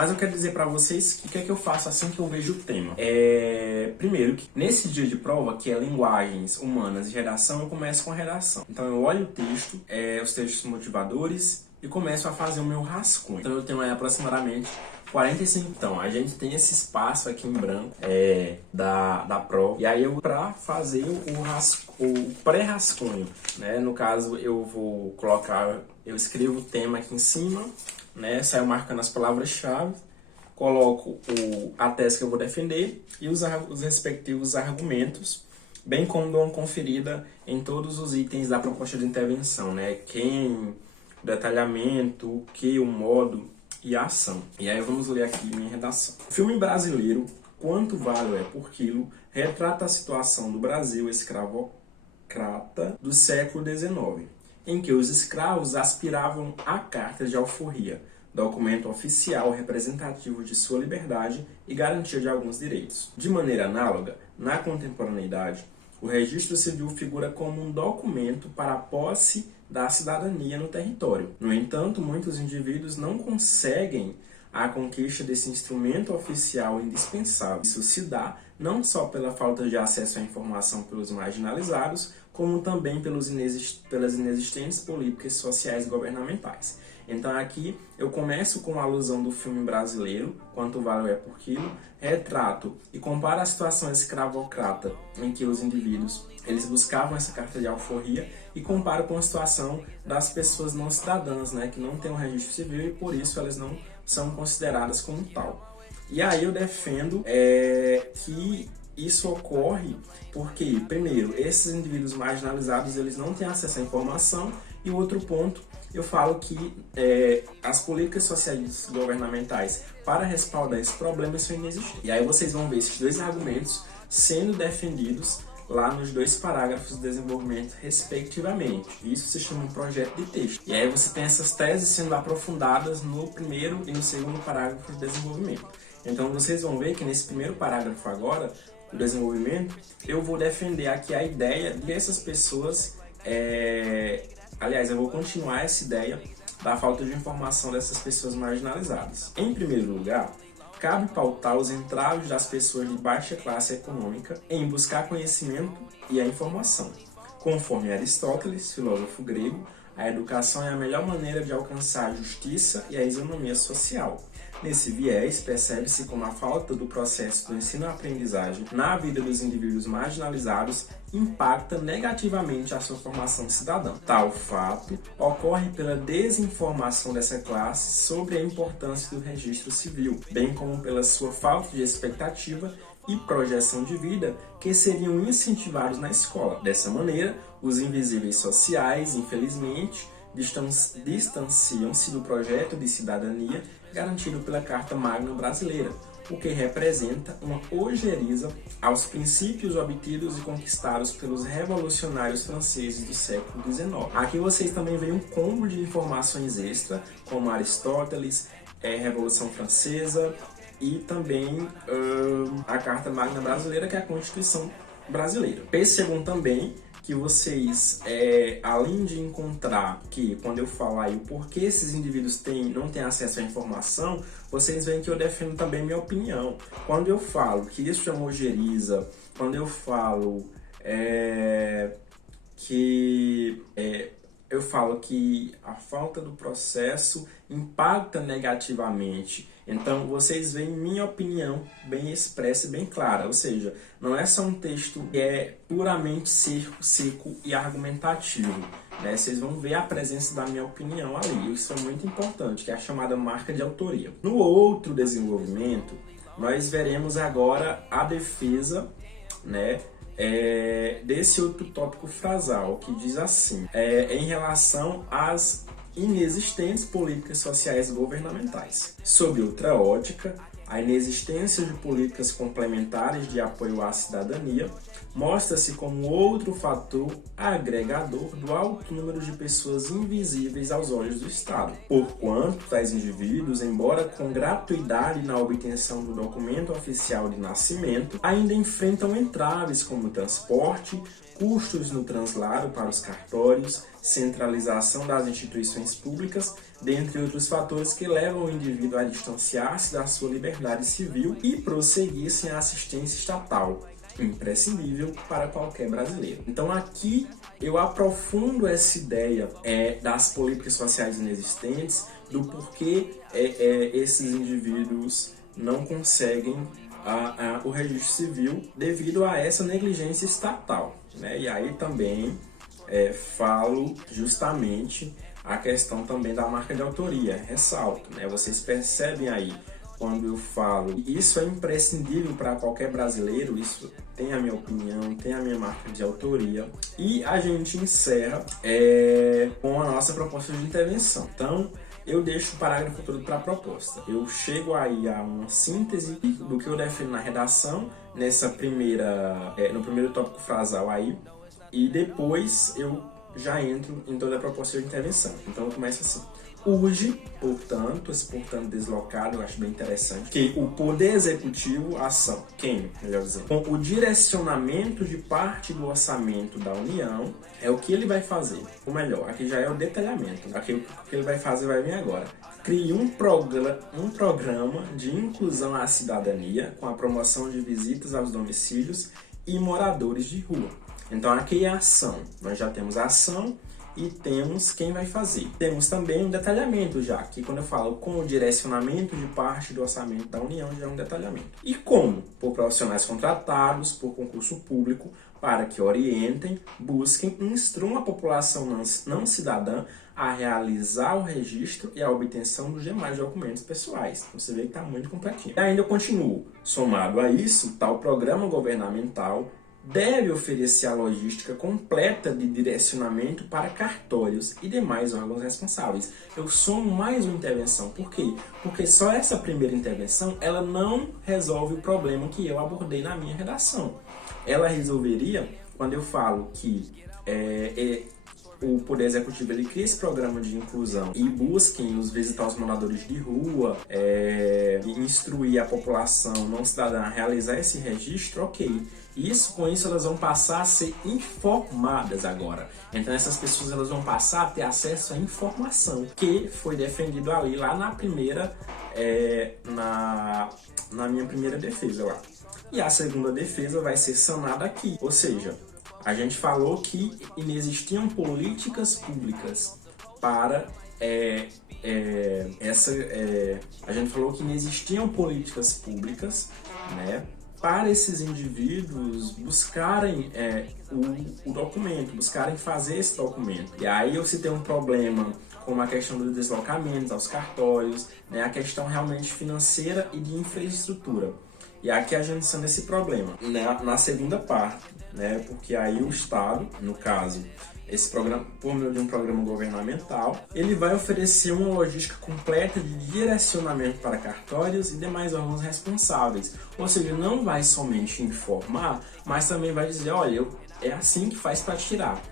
Mas eu quero dizer para vocês que o que é que eu faço assim que eu vejo o tema. Primeiro, que nesse dia de prova, que é linguagens humanas e redação, eu começo com a redação. Então eu olho o texto, os textos motivadores, e começo a fazer o meu rascunho. Então eu tenho aí aproximadamente 45. Então, a gente tem esse espaço aqui em branco da prova. E aí para fazer o pré-rascunho, né? No caso, eu escrevo o tema aqui em cima, né? Saio marcando as palavras-chave, coloco a tese que eu vou defender e os respectivos argumentos, bem como dou uma conferida em todos os itens da proposta de intervenção, né? Quem, o detalhamento, o que, o modo e a ação. E aí vamos ler aqui minha redação. O filme brasileiro, Quanto Vale é por Quilo, retrata a situação do Brasil escravocrata do século XIX, em que os escravos aspiravam à carta de alforria, documento oficial representativo de sua liberdade e garantia de alguns direitos. De maneira análoga, na contemporaneidade, o registro civil figura como um documento para a posse da cidadania no território. No entanto, muitos indivíduos não conseguem a conquista desse instrumento oficial indispensável. Isso se dá não só pela falta de acesso à informação pelos marginalizados, como também pelas inexistentes políticas sociais e governamentais. Então aqui eu começo com a alusão do filme brasileiro, Quanto Vale é por Quilo, retrato e comparo a situação escravocrata em que os indivíduos eles buscavam essa carta de alforria e comparo com a situação das pessoas não cidadãs, né, que não têm um registro civil e por isso elas não são consideradas como tal. E aí eu defendo que isso ocorre porque, primeiro, esses indivíduos marginalizados eles não têm acesso à informação e o outro ponto, eu falo que as políticas sociais governamentais para respaldar esse problema são inexistentes. E aí vocês vão ver esses dois argumentos sendo defendidos lá nos dois parágrafos de desenvolvimento, respectivamente. Isso se chama um projeto de texto. E aí você tem essas teses sendo aprofundadas no primeiro e no segundo parágrafo de desenvolvimento. Então vocês vão ver que nesse primeiro parágrafo agora, do desenvolvimento, eu vou defender aqui a ideia de essas pessoas... Aliás, eu vou continuar essa ideia da falta de informação dessas pessoas marginalizadas. Em primeiro lugar, cabe pautar os entraves das pessoas de baixa classe econômica em buscar conhecimento e a informação. Conforme Aristóteles, filósofo grego, a educação é a melhor maneira de alcançar a justiça e a isonomia social. Nesse viés, percebe-se como a falta do processo do ensino-aprendizagem na vida dos indivíduos marginalizados impacta negativamente a sua formação cidadã. Tal fato ocorre pela desinformação dessa classe sobre a importância do registro civil, bem como pela sua falta de expectativa e projeção de vida que seriam incentivados na escola. Dessa maneira, os invisíveis sociais, infelizmente, distanciam-se do projeto de cidadania garantido pela Carta Magna Brasileira, o que representa uma ojeriza aos princípios obtidos e conquistados pelos revolucionários franceses do século XIX. Aqui vocês também veem um combo de informações extra, como Aristóteles, Revolução Francesa e também a Carta Magna Brasileira, que é a Constituição Brasileira. Percebam também que vocês, além de encontrar que, quando eu falar aí o porquê esses indivíduos não têm acesso à informação, vocês veem que eu defendo também minha opinião. Quando eu falo que isso é uma ojeriza, quando eu falo que a falta do processo impacta negativamente. Então, vocês veem minha opinião bem expressa e bem clara. Ou seja, não é só um texto que é puramente seco e argumentativo, né? Vocês vão ver a presença da minha opinião ali. Isso é muito importante, que é a chamada marca de autoria. No outro desenvolvimento, nós veremos agora a defesa, né, desse outro tópico frasal, que diz assim, em relação às inexistentes políticas sociais governamentais. Sob outra ótica, a inexistência de políticas complementares de apoio à cidadania mostra-se como outro fator agregador do alto número de pessoas invisíveis aos olhos do Estado. Porquanto, tais indivíduos, embora com gratuidade na obtenção do documento oficial de nascimento, ainda enfrentam entraves como transporte, custos no translado para os cartórios, centralização das instituições públicas, dentre outros fatores que levam o indivíduo a distanciar-se da sua liberdade civil e prosseguir sem a assistência estatal, imprescindível para qualquer brasileiro. Então aqui eu aprofundo essa ideia das políticas sociais inexistentes, do porquê esses indivíduos não conseguem o registro civil devido a essa negligência estatal, né? E aí também falo justamente a questão também da marca de autoria, ressalto, né? Vocês percebem aí quando eu falo isso é imprescindível para qualquer brasileiro, isso tem a minha opinião, tem a minha marca de autoria. E a gente encerra com a nossa proposta de intervenção. Então, eu deixo o parágrafo todo para a proposta. Eu chego aí a uma síntese do que eu defendo na redação, no primeiro tópico frasal aí, e depois eu já entro em toda a proposta de intervenção. Então eu começo assim. Urge, portanto, esse portanto deslocado eu acho bem interessante, que o Poder Executivo, ação, melhor dizendo, com o direcionamento de parte do orçamento da União, é o que ele vai fazer. Ou melhor, aqui já é o detalhamento, aquilo que ele vai fazer vai vir agora. Crie um programa de inclusão à cidadania com a promoção de visitas aos domicílios e moradores de rua. Então aqui é a ação, nós já temos a ação e temos quem vai fazer. Temos também um detalhamento já, que quando eu falo com o direcionamento de parte do orçamento da União, já é um detalhamento. E como? Por profissionais contratados, por concurso público, para que orientem, busquem e instruam a população não cidadã a realizar o registro e a obtenção dos demais documentos pessoais. Você vê que está muito completinho. E ainda eu continuo. Somado a isso, tal programa governamental deve oferecer a logística completa de direcionamento para cartórios e demais órgãos responsáveis. Eu somo mais uma intervenção. Por quê? Porque só essa primeira intervenção ela não resolve o problema que eu abordei na minha redação. Ela resolveria quando eu falo que o Poder Executivo ele cria esse programa de inclusão e busquem visitar os moradores de rua, instruir a população não cidadã a realizar esse registro, ok. Com isso elas vão passar a ser informadas agora. Então essas pessoas elas vão passar a ter acesso à informação que foi defendido ali lá na primeira, na minha primeira defesa lá. E a segunda defesa vai ser sanada aqui, ou seja, a gente falou que inexistiam políticas públicas para a gente falou que inexistiam políticas públicas, né, para esses indivíduos buscarem o documento, buscarem fazer esse documento. E aí eu citei um problema como a questão dos deslocamentos aos cartórios, né, a questão realmente financeira e de infraestrutura. E aqui a gente sendo esse problema, né, na segunda parte, né, porque aí o Estado, no caso, esse programa, por meio de um programa governamental, ele vai oferecer uma logística completa de direcionamento para cartórios e demais órgãos responsáveis. Ou seja, não vai somente informar, mas também vai dizer, olha, é assim que faz para tirar.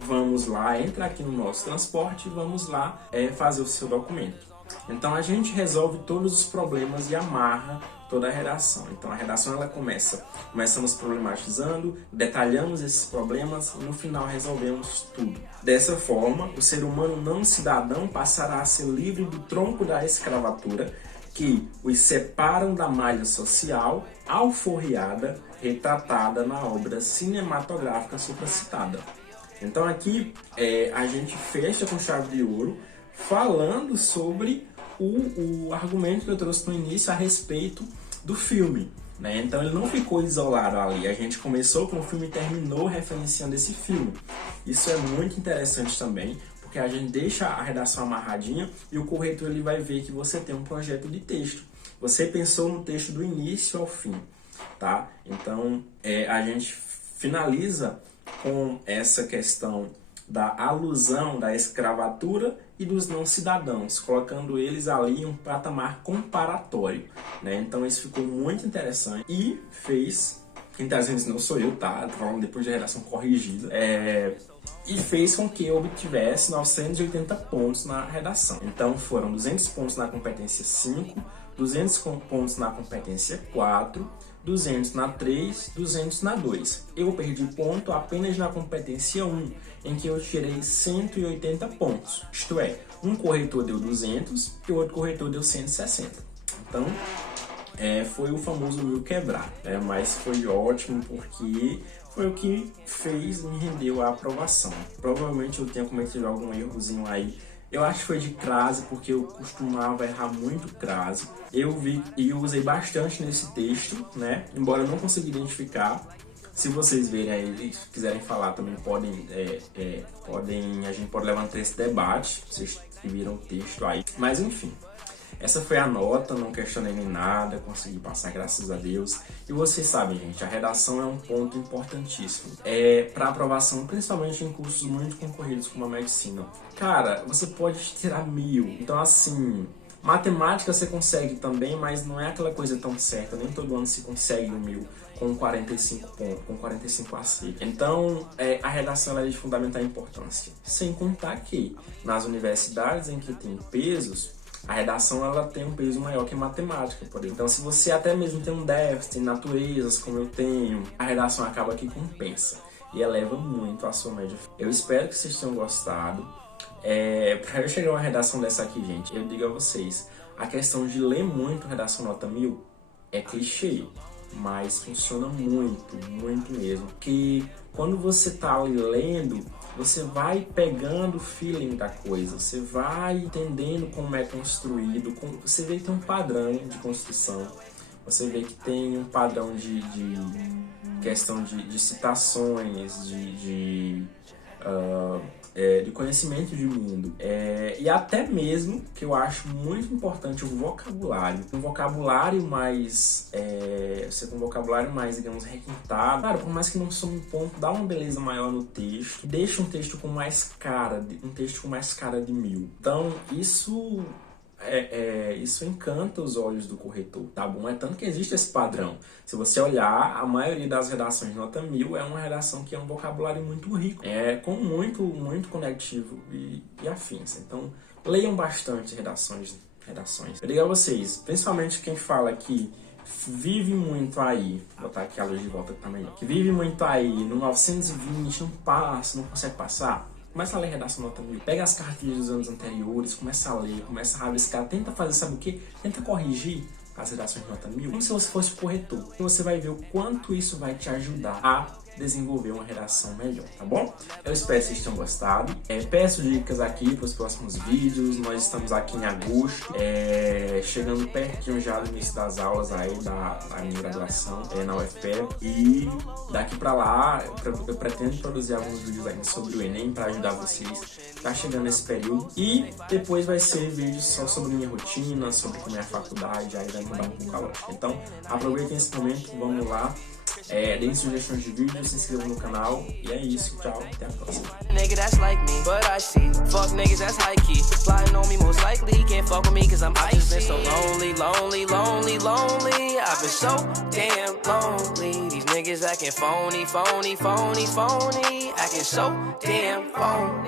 Vamos lá, entra aqui no nosso transporte e vamos lá fazer o seu documento. Então a gente resolve todos os problemas e amarra toda a redação. Então a redação ela começamos problematizando, detalhamos esses problemas e no final resolvemos tudo. Dessa forma, o ser humano não cidadão passará a ser livre do tronco da escravatura que os separam da malha social alforriada, retratada na obra cinematográfica supracitada. Então aqui a gente fecha com chave de ouro falando sobre o argumento que eu trouxe no início a respeito do filme, né? Então ele não ficou isolado ali, a gente começou com o filme e terminou referenciando esse filme. Isso é muito interessante também, porque a gente deixa a redação amarradinha e o corretor ele vai ver que você tem um projeto de texto. Você pensou no texto do início ao fim, tá? Então a gente finaliza com essa questão da alusão da escravatura e dos não cidadãos, colocando eles ali em um patamar comparatório, né? Então isso ficou muito interessante e fez, quem está dizendo isso não sou eu, tá? Tô falando depois de redação corrigida, e fez com que eu obtivesse 980 pontos na redação. Então foram 200 pontos na competência 5, 200 pontos na competência 4, 200 na 3, 200 na 2. Eu perdi ponto apenas na competência 1, em que eu tirei 180 pontos. Isto é, um corretor deu 200 e o outro corretor deu 160. Então, foi o famoso 1000 quebrado, mas foi ótimo porque foi o que me rendeu a aprovação. Provavelmente eu tenha cometido algum errozinho aí. Eu acho que foi de crase, porque eu costumava errar muito crase. Eu vi e eu usei bastante nesse texto, né? Embora eu não consiga identificar. Se vocês verem aí e quiserem falar também, a gente pode levantar esse debate, vocês que viram o texto aí. Mas enfim, essa foi a nota, não questionei nem nada, consegui passar, graças a Deus. E vocês sabem, gente, a redação é um ponto importantíssimo. Para aprovação, principalmente em cursos muito concorridos como a medicina. Cara, você pode tirar 1000. Então, assim, matemática você consegue também, mas não é aquela coisa tão certa. Nem todo ano se consegue 1000 com 45 pontos, com 45 AC. Então, a redação é de fundamental importância. Sem contar que, nas universidades em que tem pesos, a redação ela tem um peso maior que a matemática, por exemplo. Então, se você até mesmo tem um déficit em naturezas, como eu tenho, a redação acaba que compensa e eleva muito a sua média. Eu espero que vocês tenham gostado. Para eu chegar a uma redação dessa aqui, gente, eu digo a vocês, a questão de ler muito redação nota 1000 é clichê, mas funciona muito, muito mesmo. Porque quando você tá ali lendo, você vai pegando o feeling da coisa, você vai entendendo como é construído, você vê que tem um padrão de construção, você vê que tem um padrão de questão de citações, de conhecimento de mundo, e até mesmo, que eu acho muito importante, o vocabulário. Um vocabulário mais, digamos, requintado. Claro, por mais que não some um ponto, dá uma beleza maior no texto, deixa um texto com mais cara, de 1000. Então, isso encanta os olhos do corretor, tá bom? É tanto que existe esse padrão. Se você olhar, a maioria das redações de nota 1000 é uma redação que é um vocabulário muito rico, com muito conectivo e afins. Então, leiam bastante redações. Eu digo a vocês, principalmente quem fala que vive muito aí, vou botar aqui a luz de volta também, que vive muito aí no 920, não passa, não consegue passar. Começa a ler redação nota 1000, pega as cartilhas dos anos anteriores, começa a ler, começa a rabiscar, tenta fazer, sabe o quê? Tenta corrigir as redações de nota 1000, como se você fosse corretor. E você vai ver o quanto isso vai te ajudar a desenvolver uma redação melhor, tá bom? Eu espero que vocês tenham gostado. Peço dicas aqui para os próximos vídeos. Nós estamos aqui em agosto, chegando pertinho já do início das aulas aí da minha graduação na UFPE. E daqui para lá eu pretendo produzir alguns vídeos aí sobre o Enem para ajudar vocês. Tá chegando esse período. E depois vai ser vídeos só sobre minha rotina, sobre como é a faculdade, aí vai mudar um pouco a lógica. Então aproveitem esse momento, vamos lá. Deem sugestões de vídeos, se inscrevam no canal. E é isso, tchau, até a próxima. Nigga that's like me, but I see fuck niggas that's high key. Plotting on me most likely can't fuck with me cause I've just been so lonely. I've been so damn lonely. These niggas acting phony, acting so damn phony.